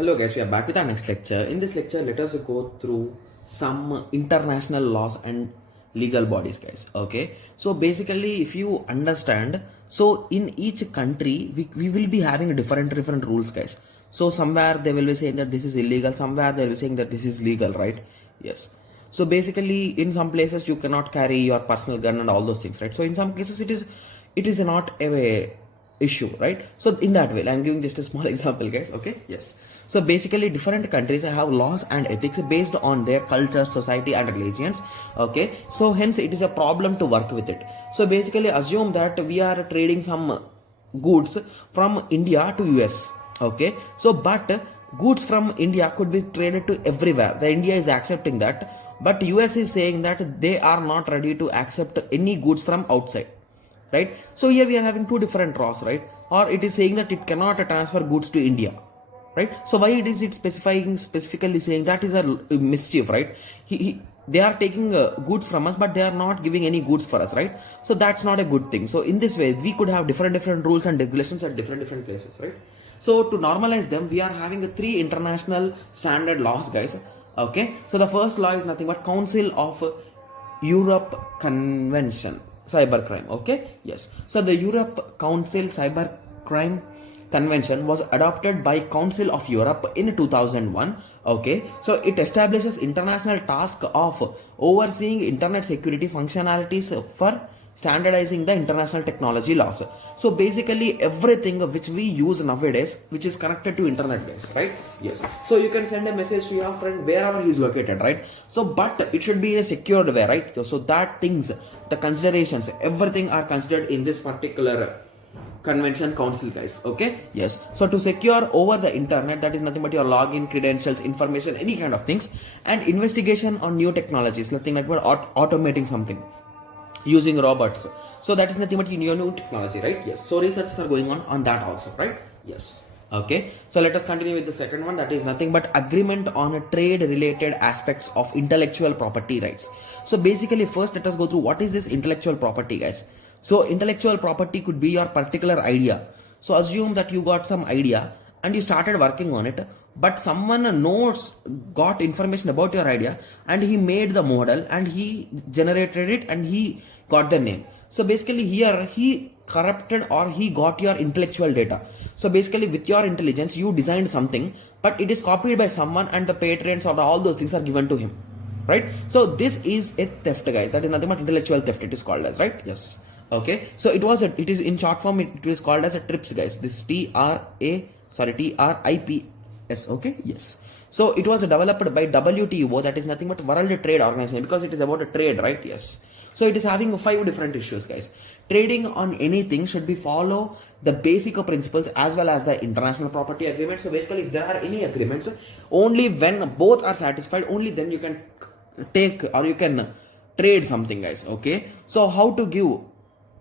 Hello guys, we are back with our next lecture. In this lecture, let us go through some international laws and legal bodies, guys. Okay, so basically, if you understand, so in each country, we will be having different rules, guys. So somewhere they will be saying that this is illegal, somewhere they will be saying that this is legal, right? Yes. So basically, in some places you cannot carry your personal gun and all those things, right? So in some cases it is not a issue, right? So in that way, I'm giving just a small example, guys. Okay, yes. So basically, different countries have laws and ethics based on their culture, society, and religions. Okay, so hence it is a problem to work with it. So basically, assume that we are trading some goods from India to US. Okay, so but goods from India could be traded to everywhere. The India is accepting that, but US is saying that they are not ready to accept any goods from outside, right? So here we are having two different laws, right? Or it is saying that it cannot transfer goods to India, right? So why it specifically saying that is a mischief, right? They are taking goods from us, but they are not giving any goods for us, right? So that's not a good thing. So in this way, we could have different rules and regulations at different places, right? So to normalize them, we are having three international standard laws, guys. Okay, so the first law is nothing but Council of Europe Convention Cybercrime. Okay, yes. So the Europe Council Cybercrime Convention was adopted by Council of Europe in 2001. Okay, so it establishes international task of overseeing internet security functionalities for standardizing the international technology laws. So basically everything which we use nowadays which is connected to internet, guys, right? Yes. So you can send a message to your friend wherever he is located, right? So but it should be in a secured way, right? So that things, the considerations, everything are considered in this particular convention council, guys. Okay, yes. So to secure over the internet, that is nothing but your login credentials, information, any kind of things, and investigation on new technologies, nothing like but automating something using robots. So that is nothing but new technology, right? Yes. So researches are going on that also, right? Yes. Okay. So let us continue with the second one. That is nothing but agreement on trade related aspects of intellectual property rights. So basically, first let us go through what is this intellectual property, guys. So intellectual property could be your particular idea. So assume that you got some idea and you started working on it, but someone got information about your idea and he made the model and he generated it and he got the name. So basically here he corrupted or he got your intellectual data. So basically with your intelligence you designed something, but it is copied by someone and the patents or all those things are given to him, right? So this is a theft, guys. That is nothing but intellectual theft, it is called as, right? Yes. Okay, so it is in short form, it is called as a TRIPS, guys. This TRIPS. Okay, yes. So it was developed by WTO, that is nothing but World Trade Organization, because it is about a trade, right? Yes. So it is having 5 different issues, guys. Trading on anything should be follow the basic principles as well as the international property agreement. So basically, if there are any agreements, only when both are satisfied, only then you can take or you can trade something, guys. Okay. So how to give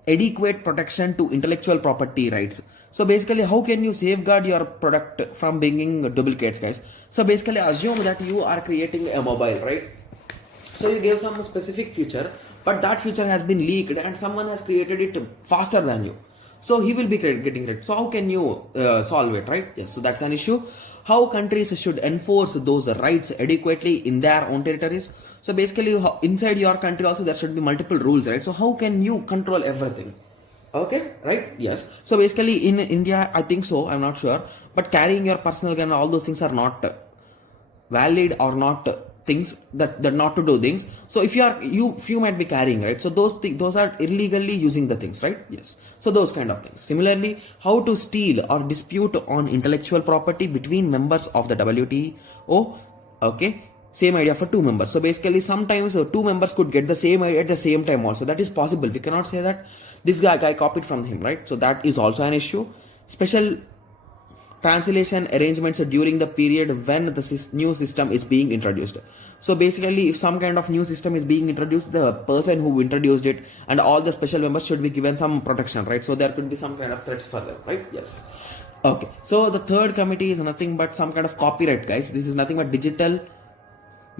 adequate protection to intellectual property rights? So basically, how can you safeguard your product from being duplicates, guys? So basically, assume that you are creating a mobile, right? So you gave some specific feature, but that feature has been leaked and someone has created it faster than you. So he will be getting it. So how can you solve it, right? Yes. So that's an issue. How countries should enforce those rights adequately in their own territories. So basically, inside your country also there should be multiple rules, right? So how can you control everything? Okay, right? Yes. So basically in India, I think so, I'm not sure, but carrying your personal gun, all those things are not valid or not things that not to do things. So if you might be carrying, right? So those are illegally using the things, right? Yes. So those kind of things. Similarly, how to steal or dispute on intellectual property between members of the WTO. Okay. Same idea for 2 members. So basically sometimes 2 members could get the same idea at the same time also. That is possible. We cannot say that this guy copied from him, right? So that is also an issue. Special translation arrangements during the period when the new system is being introduced. So basically, if some kind of new system is being introduced, the person who introduced it and all the special members should be given some protection, right? So there could be some kind of threats for them, right? Yes. Okay. So the third committee is nothing but some kind of copyright, guys. This is nothing but digital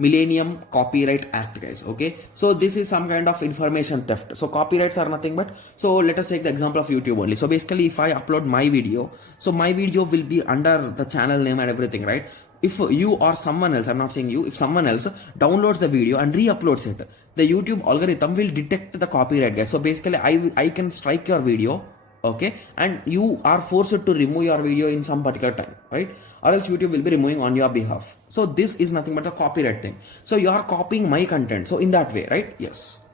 Millennium Copyright Act, guys. Okay, so this is some kind of information theft. So copyrights are nothing but, so let us take the example of YouTube only. So basically, if I upload my video, so my video will be under the channel name and everything, right? If you or someone else, I'm not saying you, if someone else downloads the video and re-uploads it, the YouTube algorithm will detect the copyright, guys. So basically, I can strike your video, okay, and you are forced to remove your video in some particular time, right? Or else YouTube will be removing on your behalf. So this is nothing but a copyright thing. So you are copying my content. So in that way, right? Yes.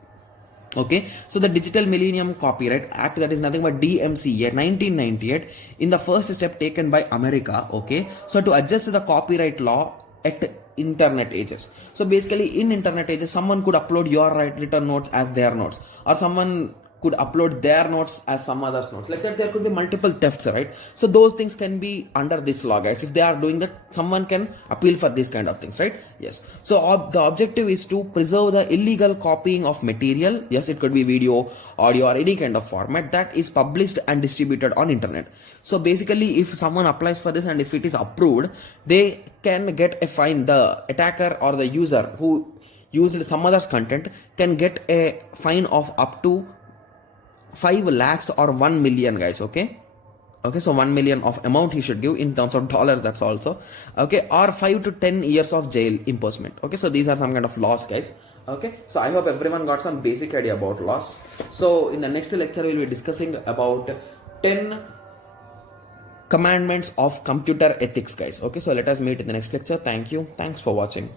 Okay, so the Digital Millennium Copyright Act, that is nothing but DMCA 1998, in the first step taken by America, okay, so to adjust the copyright law at internet ages. So basically, in internet ages, someone could upload your written notes as their notes, or someone could upload their notes as some others notes, like that. There could be multiple thefts, right? So those things can be under this law, guys. If they are doing that, someone can appeal for these kind of things, right? Yes. So the objective is to preserve the illegal copying of material. Yes, it could be video, audio, or any kind of format that is published and distributed on internet. So basically, if someone applies for this and if it is approved, they can get a fine. The attacker or the user who used some other's content can get a fine of up to 5 lakhs or 1 million, guys. Okay, so 1 million of amount he should give in terms of dollars, that's also okay, or 5 to 10 years of jail imposition. Okay, so these are some kind of laws, guys. Okay, so I hope everyone got some basic idea about laws. So in the next lecture we'll be discussing about 10 commandments of computer ethics, guys. Okay, so let us meet in the next lecture. Thank you, thanks for watching.